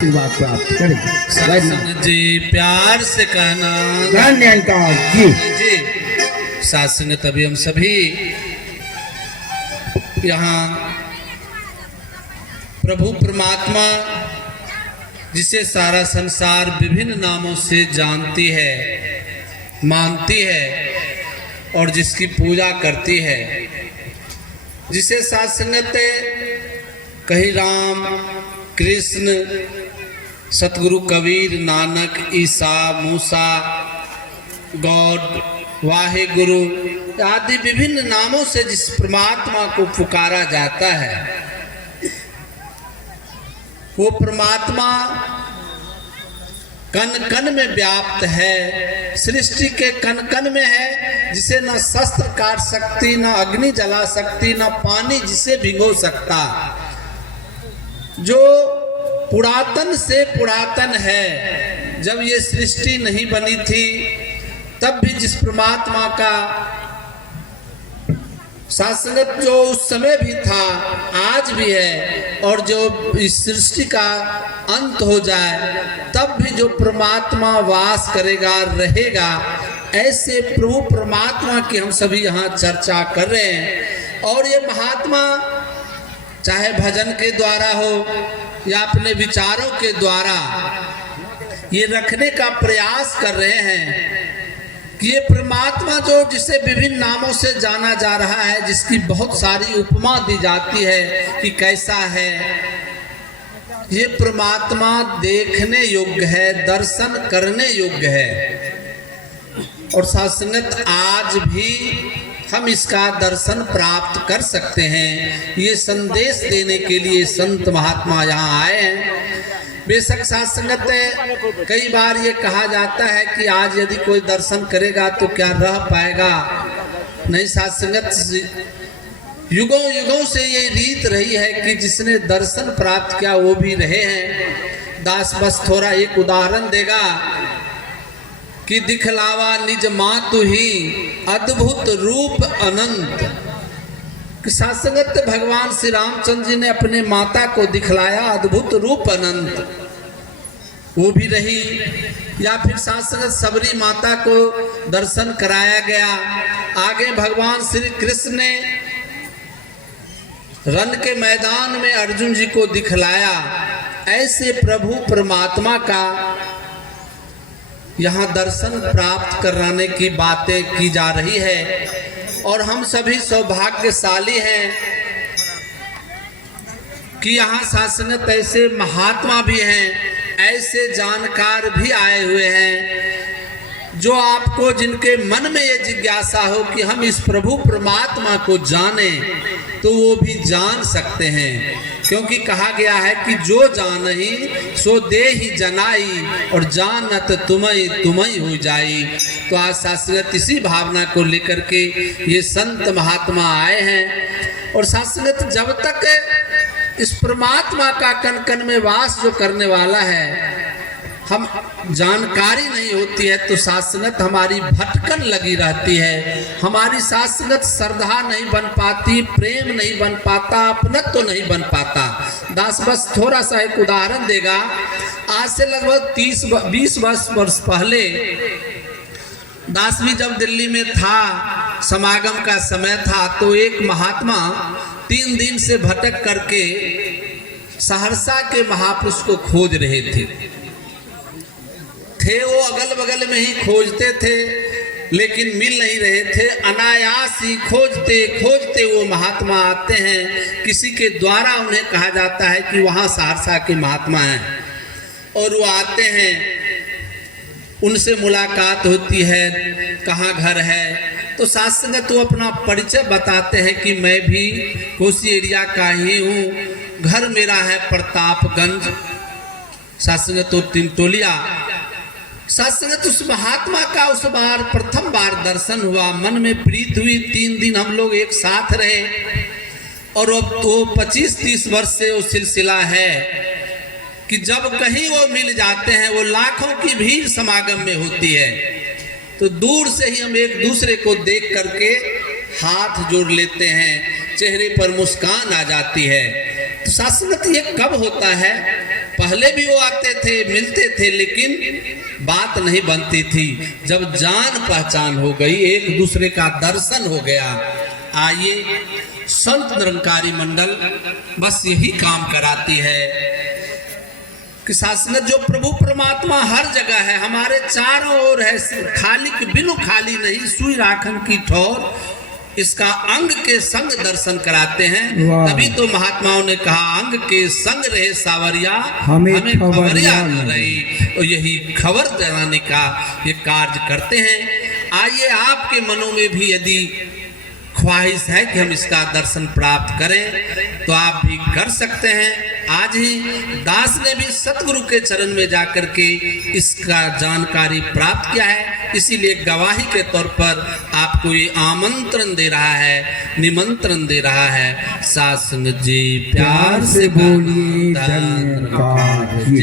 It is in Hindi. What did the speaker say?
बात प्राप्त करें। सत्संग जी प्यार से कहना जी जी। सत्संग तभी हम सभी यहाँ प्रभु परमात्मा जिसे सारा संसार विभिन्न नामों से जानती है, मानती है और जिसकी पूजा करती है, जिसे सत्संगत कहीं राम कृष्ण सतगुरु कबीर नानक ईसा मूसा गॉड वाहे गुरु आदि विभिन्न नामों से जिस परमात्मा को पुकारा जाता है, वो परमात्मा कण कण में व्याप्त है, सृष्टि के कण कण में है, जिसे न शस्त्र काट सकती, न अग्नि जला सकती, न पानी जिसे भिगो सकता, जो पुरातन से पुरातन है। जब ये सृष्टि नहीं बनी थी तब भी जिस परमात्मा का शासनत जो उस समय भी था आज भी है, और जो इस सृष्टि का अंत हो जाए तब भी जो परमात्मा वास करेगा रहेगा, ऐसे प्रभु परमात्मा की हम सभी यहाँ चर्चा कर रहे हैं। और ये महात्मा चाहे भजन के द्वारा हो या अपने विचारों के द्वारा ये रखने का प्रयास कर रहे हैं कि ये परमात्मा जो जिसे विभिन्न नामों से जाना जा रहा है, जिसकी बहुत सारी उपमा दी जाती है कि कैसा है, ये परमात्मा देखने योग्य है, दर्शन करने योग्य है। और सत्संगत आज भी हम इसका दर्शन प्राप्त कर सकते हैं। ये संदेश देने के लिए संत महात्मा यहाँ आए हैं। बेशक सत्संगत कई बार ये कहा जाता है कि आज यदि कोई दर्शन करेगा तो क्या रह पाएगा। नहीं, सत्संगत युगों युगों से ये रीत रही है कि जिसने दर्शन प्राप्त किया वो भी रहे हैं। दास बस थोड़ा एक उदाहरण देगा कि दिखलावा निज मातु ही अद्भुत रूप अनंत। कि सत्संगत भगवान श्री रामचंद्र जी ने अपने माता को दिखलाया अद्भुत रूप अनंत, वो भी रही। या फिर सत्संगत सबरी माता को दर्शन कराया गया। आगे भगवान श्री कृष्ण ने रण के मैदान में अर्जुन जी को दिखलाया। ऐसे प्रभु परमात्मा का यहाँ दर्शन प्राप्त कराने की बातें की जा रही है। और हम सभी सौभाग्यशाली हैं कि यहाँ सत्संगत ऐसे महात्मा भी हैं, ऐसे जानकार भी आए हुए हैं, जो आपको जिनके मन में ये जिज्ञासा हो कि हम इस प्रभु परमात्मा को जानें तो वो भी जान सकते हैं। क्योंकि कहा गया है कि जो जानही सो देहि जनाई और जानत तुमई तुमई हो जाई। तो आज सत्संगत इसी भावना को लेकर के ये संत महात्मा आए हैं। और सत्संगत जब तक इस परमात्मा का कण कण में वास जो करने वाला है, हम जानकारी नहीं होती है तो सत्संगत हमारी भटकन लगी रहती है। हमारी सत्संगत श्रद्धा नहीं बन पाती, प्रेम नहीं बन पाता, अपनत्व तो नहीं बन पाता। दास बस थोड़ा सा एक उदाहरण देगा। आज से लगभग 30-20 वर्ष पहले दास भी जब दिल्ली में था, समागम का समय था, तो एक महात्मा 3 दिन से भटक करके सहरसा के महापुरुष को खोज रहे थे। वो अगल बगल में ही खोजते थे लेकिन मिल नहीं रहे थे। अनायास ही खोजते खोजते वो महात्मा आते हैं। किसी के द्वारा उन्हें कहा जाता है कि वहाँ सहरसा के महात्मा हैं, और वो आते हैं, उनसे मुलाकात होती है, कहाँ घर है। तो सत्संगत वो अपना परिचय बताते हैं कि मैं भी कोसी एरिया का ही हूँ, घर मेरा है प्रतापगंज। सत्संगत तो टिंटोलिया। सत्संगत उस महात्मा का उस बार प्रथम बार दर्शन हुआ, मन में प्रीत हुई। 3 दिन हम लोग एक साथ रहे। और अब तो 25-30 वर्ष से वो सिलसिला है कि जब कहीं वो मिल जाते हैं, वो लाखों की भीड़ समागम में होती है, तो दूर से ही हम एक दूसरे को देख करके हाथ जोड़ लेते हैं, चेहरे पर मुस्कान आ जाती है। तो सत्संगत ये कब होता है पहले भी वो आते थे, मिलते थे, लेकिन बात नहीं बनती थी। जब जान पहचान हो गई, एक दूसरे का दर्शन हो गया, आइए संत निरंकारी मंडल बस यही काम कराती है कि शासनत जो प्रभु परमात्मा हर जगह है, हमारे चारों ओर है, खाली के बिनु खाली नहीं, सुई राखन की ठोर, इसका अंग के संग दर्शन कराते हैं। तभी तो महात्माओं ने कहा अंग के संग रहे सावरिया, हमें खबरिया न रही। और यही खबर जनाने का ये कार्य करते हैं। आइए आपके मनों में भी यदि ख्वाहिश है कि हम इसका दर्शन प्राप्त करें तो आप भी कर सकते हैं। आज ही दास ने भी सतगुरु के चरण में जाकर के इसका जानकारी प्राप्त किया है, इसीलिए गवाही के तौर पर आपको ये आमंत्रण दे रहा है, निमंत्रण दे रहा है। साथ संगत जी प्यार से बोलिए धन्यवाद जी।